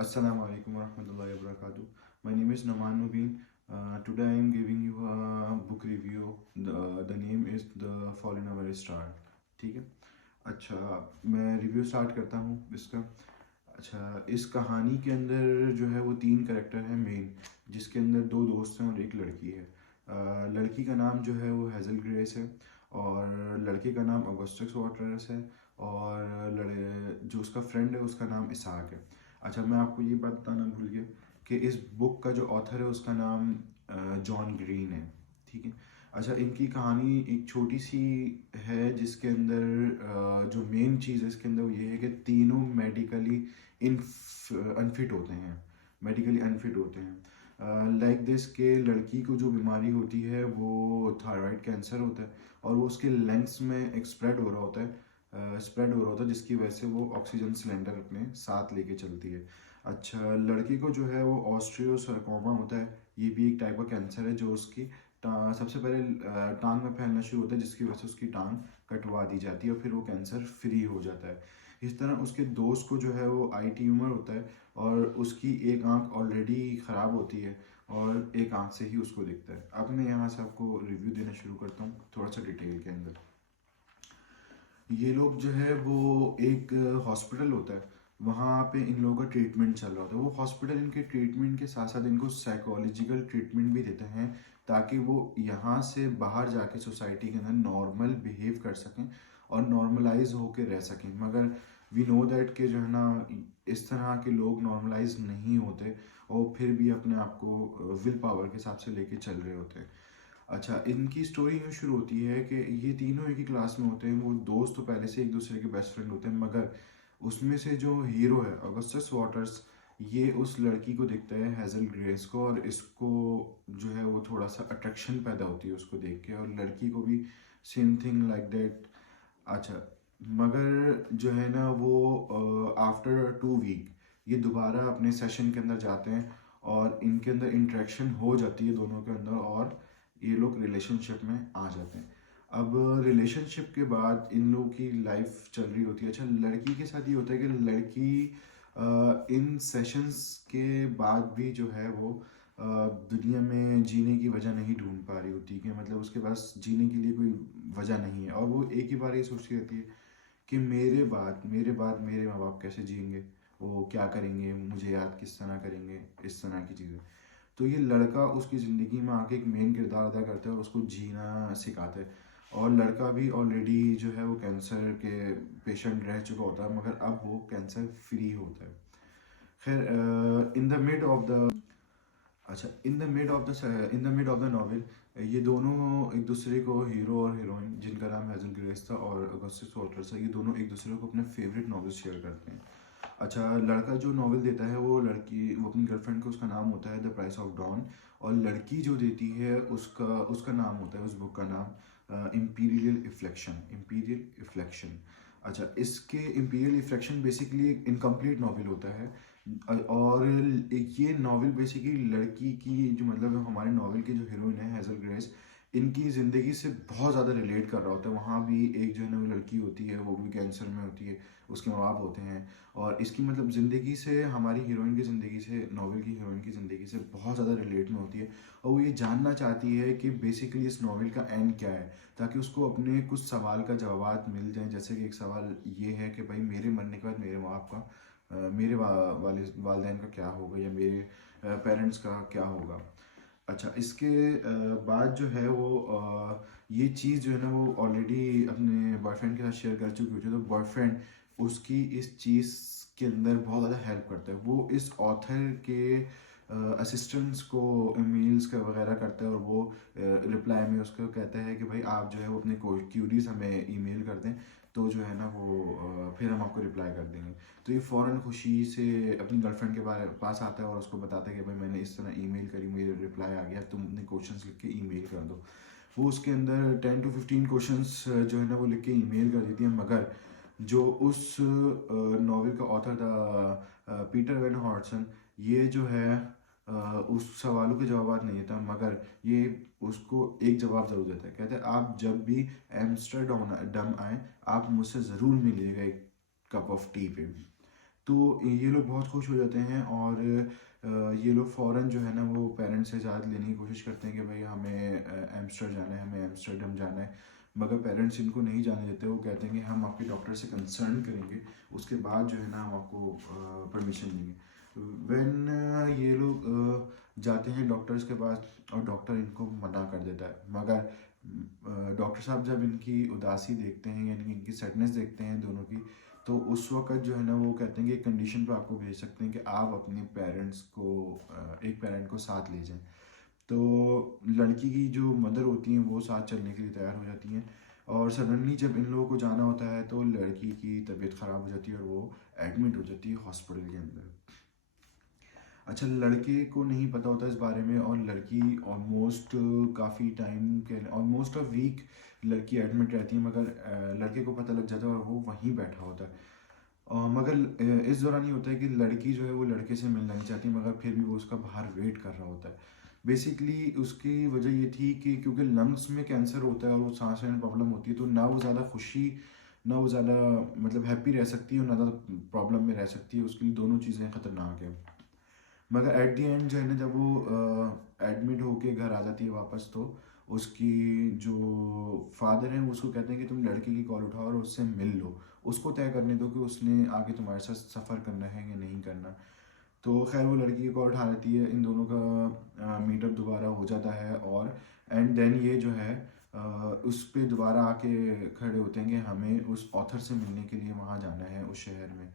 Assalamu alaikum warahmatullahi wabarakatuh. My name is Naman Mubin. Today I am giving you a book review. The name is The Fall in Our Star. ठीक है। अच्छा, मैं review start करता हूँ इसका। अच्छा, इस कहानी के अंदर जो है वो तीन करेक्टर हैं मेन, जिसके अंदर दो दोस्त हैं और एक लड़की है। लड़की का नाम जो है वो हेज़ल ग्रेस है और लड़के का नाम अगस्टस वाटर्स है और जो उसका फ्रेंड है उसका नाम इसाक है। अच्छा, मैं आपको ये बात बताना भूल गया कि इस बुक का जो ऑथर है उसका नाम जॉन ग्रीन है। ठीक है। अच्छा, इनकी कहानी एक छोटी सी है जिसके अंदर जो मेन चीज़ है इसके अंदर वो ये है कि तीनों मेडिकली अनफिट होते हैं, मेडिकली अनफिट होते हैं। लाइक दिस के लड़की को जो बीमारी होती है वो थायराइड कैंसर होता है और वो उसके लंग्स में एक स्प्रेड हो रहा होता है, जिसकी वजह से वो ऑक्सीजन सिलेंडर अपने साथ लेके चलती है। अच्छा, लड़की को जो है वो ऑस्ट्रियोसरकोमा होता है। ये भी एक टाइप का कैंसर है जो उसकी सबसे पहले टांग में फैलना शुरू होता है, जिसकी वजह से उसकी टांग कटवा दी जाती है और फिर वो कैंसर फ्री हो जाता है। इस तरह उसके दोस्त को जो है वो आई ट्यूमर होता है और उसकी एक आंख ऑलरेडी ख़राब होती है और एक आंख से ही उसको दिखता है। अब मैं यहाँ से आपको रिव्यू देना शुरू करता हूँ थोड़ा सा डिटेल के अंदर। ये लोग जो है वो एक हॉस्पिटल होता है, वहाँ पे इन लोगों का ट्रीटमेंट चल रहा होता है। वो हॉस्पिटल इनके ट्रीटमेंट के साथ साथ इनको साइकोलॉजिकल ट्रीटमेंट भी देते हैं ताकि वो यहाँ से बाहर जाके सोसाइटी के अंदर नॉर्मल बिहेव कर सकें और नॉर्मलाइज होके रह सकें। मगर वी नो दैट कि जो है ना, इस तरह के लोग नॉर्मलाइज नहीं होते और फिर भी अपने आप को विल पावर के हिसाब से लेके चल रहे होते हैं। अच्छा, इनकी स्टोरी यूँ शुरू होती है कि ये तीनों एक ही क्लास में होते हैं। वो दोस्त तो पहले से एक दूसरे के बेस्ट फ्रेंड होते हैं, मगर उसमें से जो हीरो है अगस्टस वाटर्स, ये उस लड़की को देखता है हेज़ल ग्रेस को और इसको जो है वो थोड़ा सा अट्रैक्शन पैदा होती है उसको देख के और लड़की को भी सेम थिंग लाइक दैट। अच्छा, मगर जो है ना वो आफ्टर 2 वीक ये दोबारा अपने सेशन के अंदर जाते हैं और इनके अंदर इंटरेक्शन हो जाती है दोनों के अंदर और ये लोग रिलेशनशिप में आ जाते हैं। अब रिलेशनशिप के बाद इन लोगों की लाइफ चल रही होती है। अच्छा, लड़की के साथ ये होता है कि लड़की इन सेशंस के बाद भी जो है वो दुनिया में जीने की वजह नहीं ढूंढ पा रही होती, कि मतलब उसके पास जीने के लिए कोई वजह नहीं है और वो एक ही बार ये सोचती रहती है कि मेरे बाद मेरे माँ बाप कैसे जिएंगे, वो क्या करेंगे, मुझे याद किस तरह करेंगे, इस तरह की चीज़ें। तो ये लड़का उसकी ज़िंदगी में आके एक मेन किरदार अदा करता है और उसको जीना सिखाता है। और लड़का भी ऑलरेडी जो है वो कैंसर के पेशेंट रह चुका होता है, मगर अब वो कैंसर फ्री होता है। खैर, in the mid of the अच्छा in the mid of the novel ये दोनों एक दूसरे को, हीरो और हीरोइन जिनका नाम हेज़ल ग्रेस था और अगस्टस वाटर्स है, ये दोनों एक दूसरे को अपने फेवरेट नॉवेल शेयर करते हैं। अच्छा, लड़का जो नॉवेल देता है वो अपनी गर्लफ्रेंड को, उसका नाम होता है द प्राइस ऑफ डॉन, और लड़की जो देती है उसका उसका नाम होता है, उस बुक का नाम इम्पीरियल इफ्लेक्शन। अच्छा, इसके इम्पीरियल इफ्लेक्शन बेसिकली एक इनकम्प्लीट नॉवेल होता है और ये नॉवेल बेसिकली लड़की की जो, मतलब हमारे नॉवेल की जो हीरोइन है हेज़ल ग्रेस, इनकी ज़िंदगी से बहुत ज़्यादा रिलेट कर रहा होता है। वहाँ भी एक जो है ना वो लड़की होती है, वो भी कैंसर में होती है, उसके माँ बाप होते हैं और इसकी मतलब ज़िंदगी से, हमारी हीरोइन की ज़िंदगी से, नॉवेल की हीरोइन की ज़िंदगी से बहुत ज़्यादा रिलेट में होती है। और वो ये जानना चाहती है कि बेसिकली इस नॉवेल का एंड क्या है, ताकि उसको अपने कुछ सवाल का जवाब मिल जाए। जैसे कि एक सवाल ये है कि भाई मेरे मरने के बाद मेरे माँ बाप का, मेरे वालिदैन का क्या होगा, या मेरे पेरेंट्स का क्या होगा। अच्छा, इसके बाद जो है वो ये चीज़ जो है ना वो ऑलरेडी अपने बॉयफ्रेंड के साथ शेयर कर चुकी होती है, तो बॉयफ्रेंड उसकी इस चीज़ के अंदर बहुत ज़्यादा हेल्प करता है। वो इस ऑथर के असिस्टेंट्स को ईमेल्स का वगैरह करता है और वो रिप्लाई में उसको कहता है कि भाई आप जो है वो अपने क्यूरीज हमें ईमेल कर दें, तो जो है ना वो फिर हम आपको रिप्लाई कर देंगे। तो ये फ़ौरन खुशी से अपनी गर्लफ्रेंड के पास आता है और उसको बताता है कि भाई मैंने इस तरह ईमेल करी, मुझे रिप्लाई आ गया, तुम अपने क्वेश्चंस लिख के ईमेल कर दो। वो उसके अंदर 10 to 15 क्वेश्चंस जो है ना वो लिख के ईमेल कर देती है, मगर जो उस नॉवेल का ऑथर था पीटर वेन हॉर्सन, ये जो है उस सवालों के जवाब नहीं देता, मगर ये उसको एक जवाब ज़रूर देता है। कहते हैं आप जब भी एम्स्टर्डम आए आप मुझसे ज़रूर मिलिएगा एक कप ऑफ टी पे। तो ये लोग बहुत खुश हो जाते हैं और ये लोग फ़ौरन जो है ना वो पेरेंट्स से इजाज़त लेने की कोशिश करते हैं कि भाई हमें एम्स्टर जाना है, हमें एम्स्टर्डम जाना है। मगर पेरेंट्स इनको नहीं जाने देते, वो कहते हैं कि हम आपके डॉक्टर से कंसर्न करेंगे, उसके बाद जो है ना हम आपको परमिशन देंगे। व्हेन ये लोग जाते हैं डॉक्टर्स के पास और डॉक्टर इनको मना कर देता है, मगर डॉक्टर साहब जब इनकी उदासी देखते हैं यानी कि इनकी सैडनेस देखते हैं दोनों की, तो उस वक्त जो है ना वो कहते हैं कि एक कंडीशन पर आपको भेज सकते हैं कि आप अपने पेरेंट्स को एक पेरेंट को साथ ले जाएं। तो लड़की की जो मदर होती हैं वो साथ चलने के लिए तैयार हो जाती हैं, और सडनली जब इन लोगों को जाना होता है तो लड़की की तबीयत ख़राब हो जाती है और वो एडमिट हो जाती है हॉस्पिटल के अंदर। अच्छा, लड़के को नहीं पता होता इस बारे में, और लड़की ऑलमोस्ट काफ़ी टाइम के ऑलमोस्ट अ वीक लड़की एडमिट रहती है, मगर लड़के को पता लग जाता है और वो वहीं बैठा होता है। मगर इस दौरान ये होता है कि लड़की जो है वो लड़के से मिलना नहीं चाहती, मगर फिर भी वो उसका बाहर वेट कर रहा होता है। बेसिकली उसकी वजह ये थी कि क्योंकि लंग्स में कैंसर होता है और वो सांस लेने में प्रॉब्लम होती है, तो ना वो ज़्यादा खुशी, ना वो ज़्यादा मतलब हैप्पी रह सकती है और ना ज़्यादा प्रॉब्लम में रह सकती है, उसके लिए दोनों चीज़ें ख़तरनाक है। मगर एट द एंड जो है ना जब वो एडमिट होके घर आ जाती है वापस, तो उसकी जो फादर हैं वो उसको कहते हैं कि तुम लड़के की कॉल उठाओ और उससे मिल लो, उसको तय करने दो कि उसने आगे तुम्हारे साथ सफ़र करना है या नहीं करना। तो खैर वो लड़की की कॉल उठा लेती है, इन दोनों का मीटअप दोबारा हो जाता है, और एंड देन ये जो है उस पे दोबारा आके खड़े होते हैं कि हमें उस ऑथर से मिलने के लिए वहाँ जाना है उस शहर में।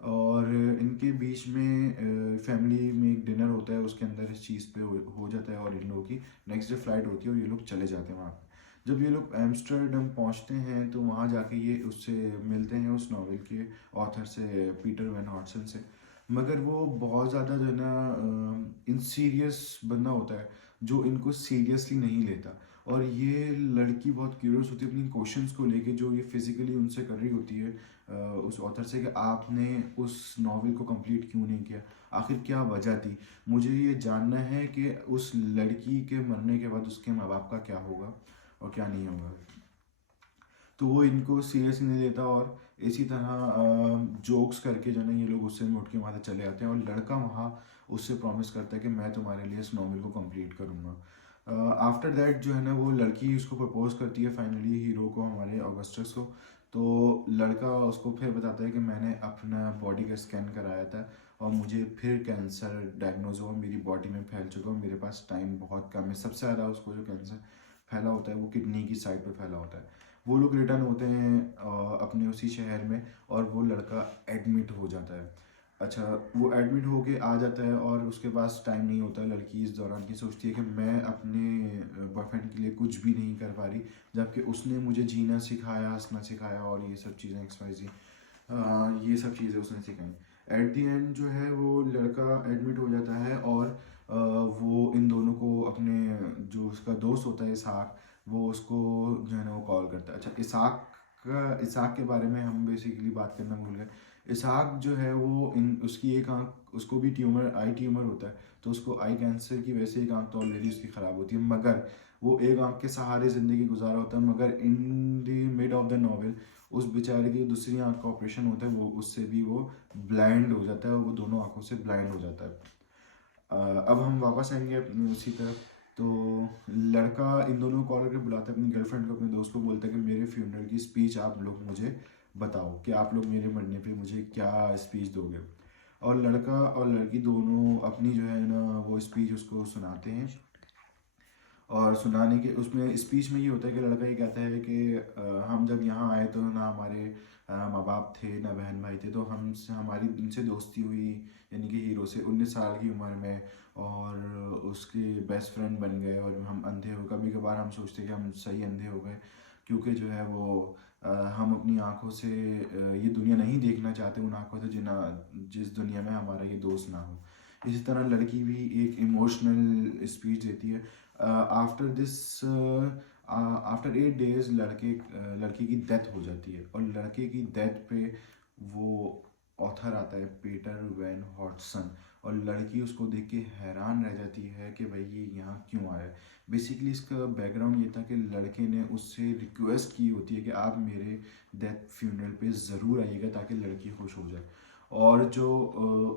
और इनके बीच में फैमिली में एक डिनर होता है, उसके अंदर इस चीज़ पे हो जाता है, और इन लोगों की नेक्स्ट डे फ्लाइट होती है और ये लोग चले जाते हैं वहाँ पे। जब ये लोग एम्स्टर्डम पहुँचते हैं तो वहाँ जाके ये उससे मिलते हैं, उस नावल के ऑथर से, पीटर वैन हॉटसन से। मगर वो बहुत ज़्यादा जो है ना इन सीरियस बंदा होता है, जो इनको सीरियसली नहीं लेता। और ये लड़की बहुत क्यूरियस होती है अपनी क्वेश्चंस को लेके जो ये फिजिकली उनसे कर रही होती है, उस ऑथर से, कि आपने उस नॉवेल को कंप्लीट क्यों नहीं किया, आखिर क्या वजह थी, मुझे ये जानना है कि उस लड़की के मरने के बाद उसके माँ बाप का क्या होगा और क्या नहीं होगा। तो वो इनको सीरियसली नहीं लेता, और इसी तरह जोक्स करके जो है ना ये लोग उससे उठ के वहाँ से चले आते हैं, और लड़का वहाँ उससे प्रॉमिस करता है कि मैं तुम्हारे लिए इस नॉवेल को कंप्लीट करूँगा। आफ्टर दैट जो है ना वो लड़की उसको प्रपोज करती है फाइनली हीरो को, हमारे ऑगस्टस को। तो लड़का उसको फिर बताता है कि मैंने अपना बॉडी का स्कैन कराया था और मुझे फिर कैंसर डायग्नोज हुआ, मेरी बॉडी में फैल चुका और मेरे पास टाइम बहुत कम है। सबसे ज़्यादा उसको जो कैंसर फैला होता है वो किडनी की साइड पे फैला होता है। वो लोग रिटर्न होते हैं अपने उसी शहर में, और वो लड़का एडमिट हो जाता है। अच्छा, वो एडमिट होके आ जाता है और उसके पास टाइम नहीं होता। लड़की इस दौरान की सोचती है कि मैं अपने बॉयफ्रेंड के लिए कुछ भी नहीं कर पा रही, जबकि उसने मुझे जीना सिखाया, हंसना सिखाया और ये सब चीज़ें XYZ, ये सब चीज़ें उसने सिखाई। एट द एंड जो है वो लड़का एडमिट हो जाता है, और वो इन दोनों को अपने, जो उसका दोस्त होता है इसहाक, वो उसको जो है ना वो कॉल करता है। अच्छा, इसहाक के बारे में हम बेसिकली बात करना भूल गए। इसहाक जो है वो इन उसकी एक आँख, उसको भी ट्यूमर, आई ट्यूमर होता है, तो उसको आई कैंसर की वजह से एक आँख तो ऑलरेडी उसकी ख़राब होती है, मगर वो एक आँख के सहारे ज़िंदगी गुजारा होता है। मगर इन the mid of the novel उस बेचारे की दूसरी आँख का ऑपरेशन होता है, वो उससे भी वो ब्लाइंड हो जाता है, वो दोनों आँखों से ब्लाइंड हो जाता है। अब हम वापस आएंगे अपनी उसी तरफ। तो लड़का इन दोनों को कॉल करके बुलाता है अपनी गर्लफ्रेंड को, अपने दोस्त को बोलता है कि मेरे फ्यूनरल की स्पीच आप लोग मुझे बताओ कि आप लोग मेरे मरने पे मुझे क्या स्पीच दोगे। और लड़का और लड़की दोनों अपनी जो है ना वो स्पीच उसको सुनाते हैं। और सुनाने के उसमें स्पीच में ये होता है कि लड़का ये कहता है कि हम जब यहाँ आए तो ना हमारे माँ बाप थे ना बहन भाई थे, तो हम हमारी उनसे दोस्ती हुई, यानी कि हीरो से 19 साल की उम्र में, और उसके बेस्ट फ्रेंड बन गए। और हम अंधे हो, कभी कभार हम सोचते कि हम सही अंधे हो गए, क्योंकि जो है वो हम अपनी आँखों से ये दुनिया नहीं देखना चाहते, उन आँखों से जिस दुनिया में हमारा ये दोस्त ना हो। इसी तरह लड़की भी एक इमोशनल स्पीच देती है। आफ्टर दिस आफ्टर 8 डेज लड़के की डेथ हो जाती है, और लड़के की डेथ पे वो ऑथर आता है, पीटर वैन हॉटसन, और लड़की उसको देख के हैरान रह जाती है कि भाई ये यहाँ क्यों आया है। बेसिकली इसका बैकग्राउंड ये था कि लड़के ने उससे रिक्वेस्ट की होती है कि आप मेरे डेथ फ्यूनरल पे ज़रूर आइएगा ताकि लड़की खुश हो जाए। और जो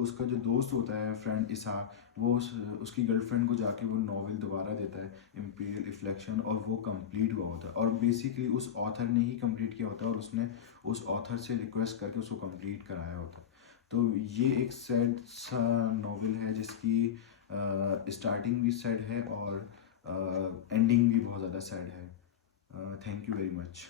उसका जो दोस्त होता है फ्रेंड इसा, वो उसकी गर्लफ्रेंड को जाके वो नॉवेल दोबारा देता है, इम्पीरियल रिफ्लेक्शन, और वो कंप्लीट हुआ होता है। और बेसिकली उस ऑथर ने ही कंप्लीट किया होता है, और उसने उस ऑथर से रिक्वेस्ट करके उसको कंप्लीट कराया होता है। तो ये एक सैड सा नॉवेल है जिसकी स्टार्टिंग भी सैड है और एंडिंग भी बहुत ज़्यादा सैड है। Thank you very much.